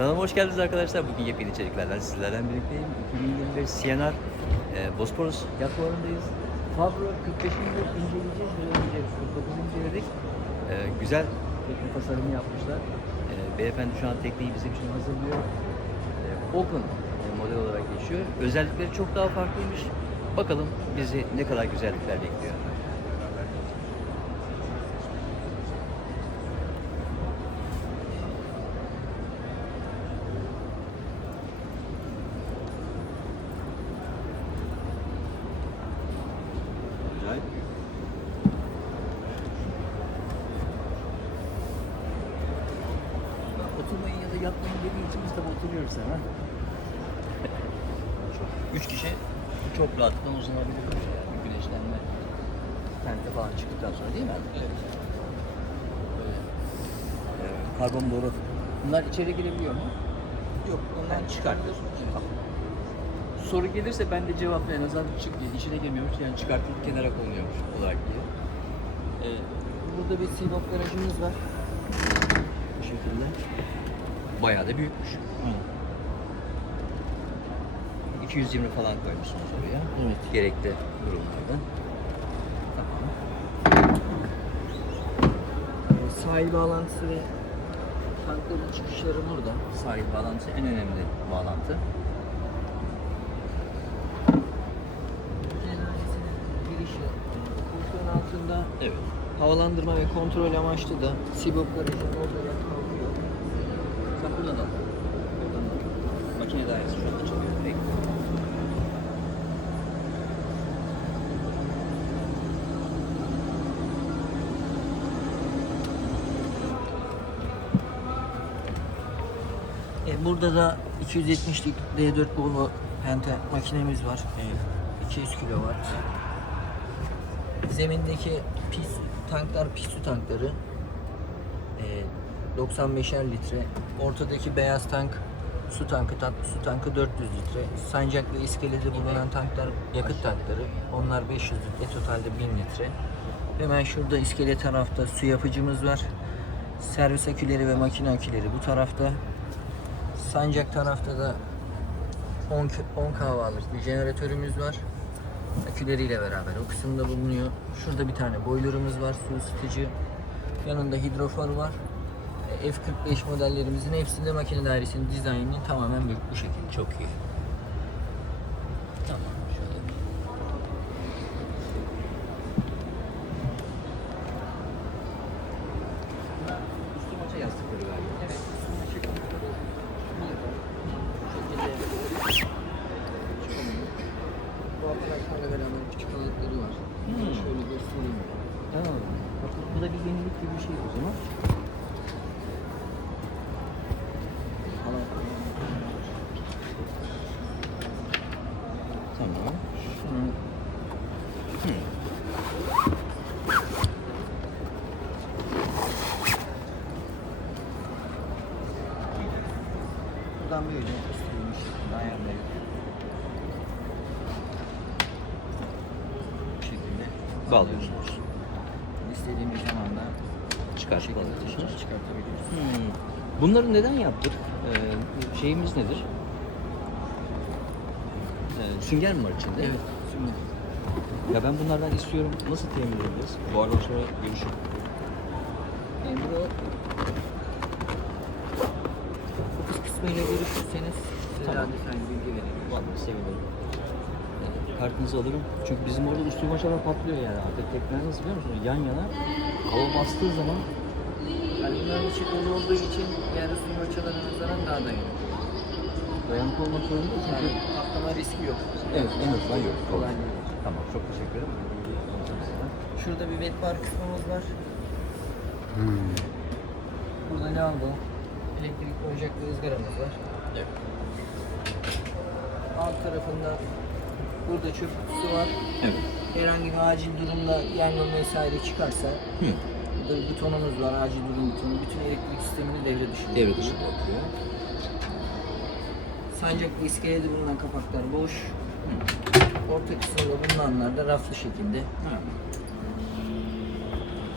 Kanalıma hoş geldiniz arkadaşlar. Bugün yepyeni içeriklerden sizlerden birlikteyim. 2025 CNR e, Bosporus yat fuarındayız. Fabro 45. yıl inceleyeceğiz. Biraz önce 49 inceledik. E, güzel tekne tasarımı yapmışlar. E, beyefendi şu an tekneyi bizim için hazırlıyor. E, open e, model olarak geçiyor. Özellikleri çok daha farklıymış. Bakalım bizi ne kadar güzellikler bekliyor. Güzel. Oturmayın ya da yatmayın dediği için biz de oturuyoruz hemen. Üç kişi çok rahatlıkla uzanabilir yani bir güneşlenme tente falan çıktıktan sonra değil mi? Evet. Böyle. Ee, karbon boru. Bunlar içeri girebiliyor mu? Yok, ondan çıkartıyorsun. Soru gelirse ben de cevapla en azından çık, içine girmiyormuş yani çıkartılıp kenara konuluyormuş olarak diye. Ee, burada bir Sinop garajımız var. Bu şekilde. Bayağı da büyükmüş. 220 falan koymuşsunuz oraya. Evet. Gerekli durumlarda. Tamam. Ee, sahil bağlantısı ve tankların çıkışları burada. Sahil bağlantısı en önemli bağlantı. Girişi. Koltuğun altında Evet. havalandırma ve kontrol amaçlı da Sibop garajının orada buradan al. Buradan al. Makine dairesi şu anda çalıyor direkt. E, burada da 270'lik D4 Volvo Penta makinemiz var. E, 200 kilowatt. Zemindeki pis tanklar pisü tankları. E, 95'er litre. Ortadaki beyaz tank su tankı, tatlı su tankı 400 litre. Sancaklı iskelede bulunan tanklar yakıt tankları. Onlar 500 litre, totalde 1000 litre. Hemen şurada iskele tarafta su yapıcımız var. Servis aküleri ve makine aküleri bu tarafta. Sancak tarafta da 10, k- 10 kahvalık bir jeneratörümüz var. Aküleriyle beraber o kısımda bulunuyor. Şurada bir tane boilerımız var, su ısıtıcı. Yanında hidrofor var. E, F45 modellerimizin hepsinde makine dairesinin dizaynı tamamen bu, bu şekilde. Çok iyi. Tamam. Şöyle. Üstü maça yastıkları galiba. Evet, Bu aparatlarla beraber küçük aletleri var. Hmm. Şöyle göstereyim. Tamam. Bak bu da bir yenilik gibi bir şey o zaman. Tamam. Şunun buradan böyle üstülmüş ayarlayıp bu şekilde Bağlıyorsunuz. İstediğimiz zaman da Çıkartıp alıyorsunuz. çıkartabiliyoruz. Hmm. Bunları neden yaptık? Ee, şeyimiz nedir? Ee, sünger mi var içinde? Evet. Şimdi Ya ben bunlardan istiyorum. Nasıl temin edeceğiz? Bu aradan sonra görüşürüz. Emre ofis kısmıyla görüşürseniz Tamam. daha detaylı bilgi verelim. Vallahi sevinirim. Yani kartınızı alırım. Çünkü bizim orada üstü maçalar patlıyor yani. Artık tekneler nasıl biliyor musunuz? Yan yana hava bastığı zaman Yani bunların içi dolu olduğu için diğer üstün maçalarına nazaran daha dayanıklı. dayanıklı olmak zorunda çünkü Yani patlama riski yok. evet en azından yok. Kolay değil. Tamam çok teşekkür ederim. Şurada bir wet bar kısmımız var. Burada lavabo, elektrikli ocaklı ızgaramız var. Evet. Alt tarafında burada çöp kutusu var. Evet. Herhangi bir acil durumda yangın vesaire çıkarsa Hı. bir butonumuz var, acil durum butonu. Bütün elektrik sistemini devre dışı. Devre dışı bırakıyor. Sancaklı iskelede bulunan kapaklar boş. Orta kısımda bulunanlar da raflı şekilde. Ha.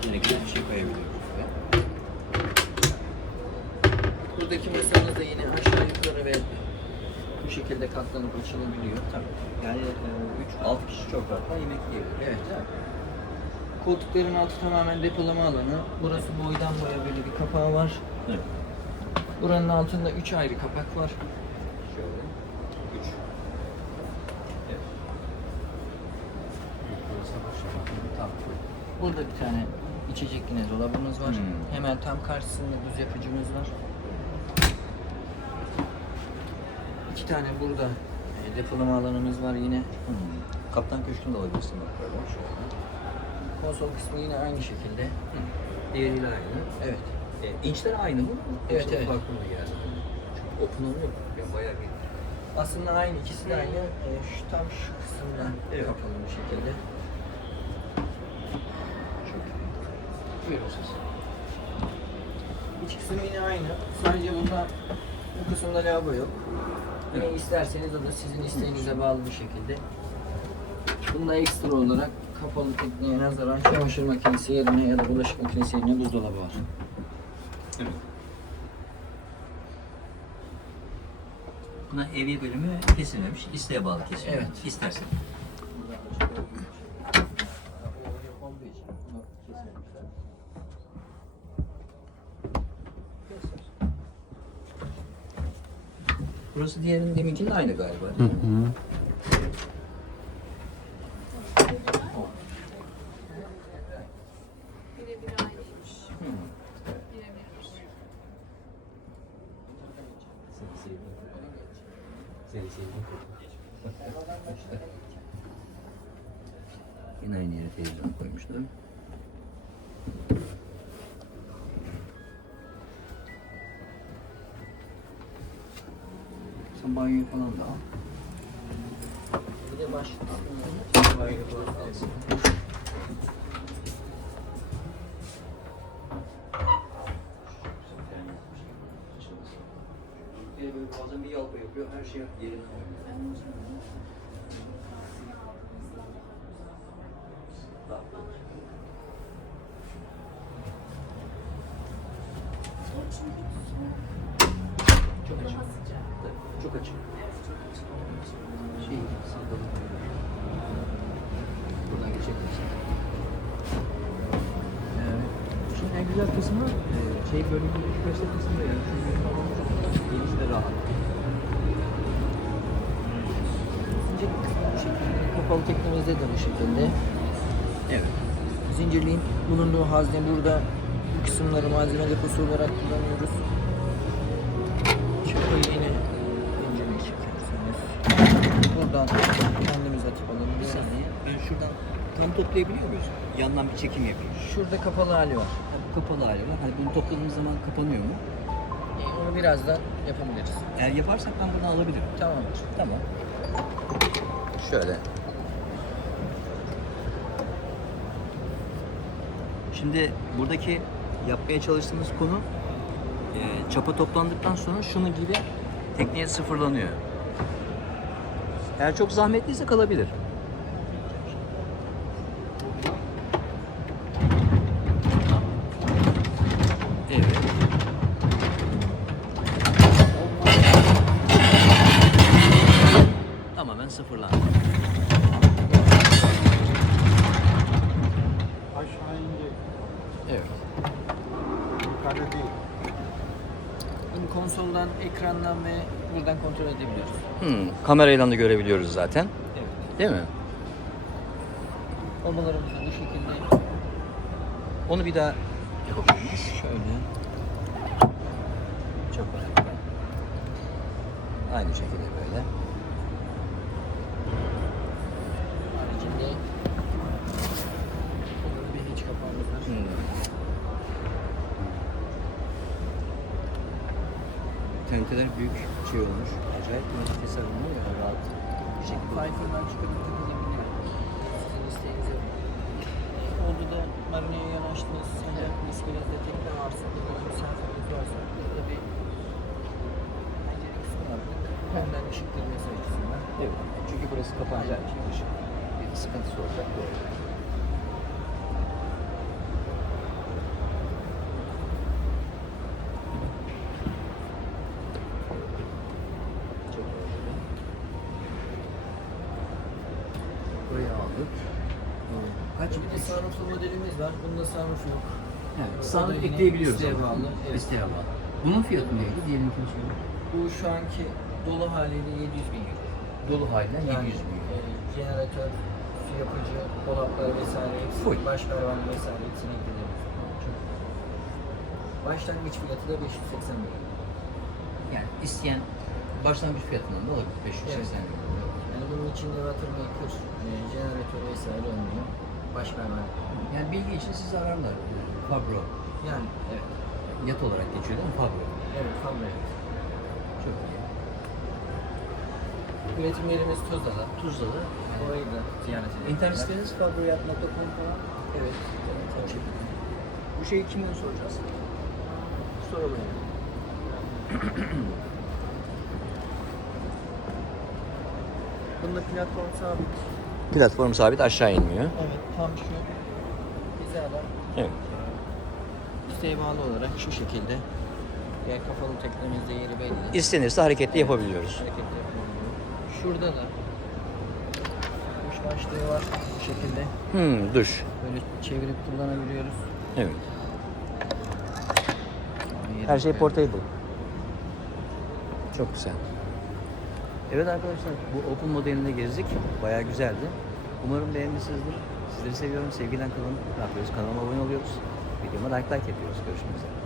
Gerekli bir şey koyabiliyoruz. Buradaki masamız da yine aşağı yukarı ve bu şekilde katlanıp açılabiliyor. Tabii. Yani 3-6 kişi çok rahat yemek yiyebilir. Evet. Koltukların altı tamamen depolama alanı. Burası boydan boya böyle bir kapağı var. Evet. Buranın altında 3 ayrı kapak var. Şöyle. 3. Evet. Burada bir tane içecek yine dolabımız var. Hmm. Hemen tam karşısında buz yapıcımız var. İki tane burada e, depolama alanımız var yine. Hmm. Kaptan köşkünü de alabilirsin bak böyle. Şöyle. Konsol kısmı yine aynı şekilde. Hı. Diğeriyle aynı. Evet. E, inçler aynı mı? Evet, evet. Farklı mı yani? Çünkü open oluyor. Yani bayağı bir Aslında aynı, ikisi de aynı. E, şu tam şu kısımdan Evet. kapalı bir şekilde. çok iyi. Buyurun siz. İç kısmı yine aynı. Sadece bunda bu kısımda lavabo yok. Evet. isterseniz o da sizin isteğinize bağlı bir şekilde. Bunda ekstra olarak kapalı tekniğe nazaran çamaşır makinesi yerine ya da bulaşık makinesi yerine buzdolabı var. Evet. Buna evi bölümü kesilmemiş. İsteğe bağlı kesiliyor. Evet. İstersen. Burası diğerinin deminkinin aynı galiba. değil mi? Sen banyoyu falan da al. Bir de baş banyo falan alsın. Bazen bir yalpa yapıyor, her şey yerine koyuyor. Çok açık. Çok açık. Şey, sandalye. Buradan geçebilirsin. Evet. Şimdi en güzel kısmı e, şey bölümü göster kısmı yani çok geniş ve rahat. Kapalı teknemizde de bu şekilde. Evet. Zincirliğin bulunduğu hazne burada. Bu kısımları malzeme deposu olarak kullanıyoruz. Çıkıyı yine zincirliği çekersiniz. Buradan kendimiz atıp Bir alabiliyoruz. saniye. Ben şuradan tam toplayabiliyor muyuz? Yandan bir çekim yapayım. Şurada kapalı hali var. Kapalı hali var. Hani bunu topladığımız zaman kapanıyor mu? Ee, onu birazdan yapabiliriz. Eğer yaparsak ben bunu alabilirim. Tamamdır. Tamam. Şöyle. Şimdi buradaki yapmaya çalıştığımız konu e, çapa toplandıktan sonra şunu gibi tekniğe sıfırlanıyor. Eğer çok zahmetliyse kalabilir. Evet. Tamamen sıfırlandı. Aşağı ince. Evet. Yukarı değil. Bunu konsoldan, ekrandan ve buradan kontrol edebiliyoruz. Hmm, kamerayla da görebiliyoruz zaten. Evet. Değil mi? Obalarımız da bu şekilde. Onu bir daha yapabilir miyiz? Şöyle. Çok önemli. Aynı şekilde böyle. Haricinde bir hiç kapağımız var. Hmm. Tenteler büyük şey olmuş. Acayip bir tasarımı yani rahat bir şekilde. Fiverr'dan çıkarıp takılabiliyor. Sizin isteğinize. Orada da marineye yanaştınız. Sancak iskelede tekne varsa, bir de misafiriniz varsa burada bir pencere kısmı var. Önden ışık girmesi açısından. Evet. Çünkü burası kapanacak bir sıkıntısı olacak doğru. Buraya. Kaç Bir modelimiz var. Bunda sarnıf yok. Evet, ekleyebiliyoruz. isteğe ama. bağlı, evet. İsteğe. Bunun fiyatı neydi? Diyelim ki şöyle. Bu şu anki dolu haliyle 700 bin euro. Dolu halinden Yani, 700 bin. euro. e, jeneratör, su yapıcı, dolaplar vesaire hepsi, Full. baş karavan vesaire hepsini ekleyebiliriz. Başlangıç fiyatı da 580 bin euro. Yani isteyen başlangıç fiyatından da olabilir. 580 bin. Yani bunun için water maker, e, jeneratör vesaire olmuyor. Baş karavan. Yani bilgi için sizi ararlar. Fabro. Yani evet. Yat olarak geçiyor değil mi? Fabro. Evet, fabrika. Çok iyi. Üretim yerimiz Tuzla'da. Tuzla'da. Orayı da ziyaret edelim. İnternet siteniz fabroyat.com falan. Evet. Bu şeyi kime soracağız? Soralım. Bunda platform sabit. Platform sabit aşağı inmiyor. Evet, tam şu hizada Evet. isteğe bağlı olarak şu şekilde. Diğer kafalı teknemizde yeri belli. İstenirse hareketli yapabiliyoruz. Hareket yapabiliyor. Şurada da duş başlığı var bu şekilde. Hmm, duş. Böyle çevirip kullanabiliyoruz. Evet. Her şey portable. Çok güzel. Evet arkadaşlar bu Open modelinde gezdik. Bayağı güzeldi. Umarım beğenmişsinizdir. Sizleri seviyorum. Sevgiyle kalın. Ne yapıyoruz? Kanalıma abone oluyoruz. Videoma like like yapıyoruz. Görüşmek üzere.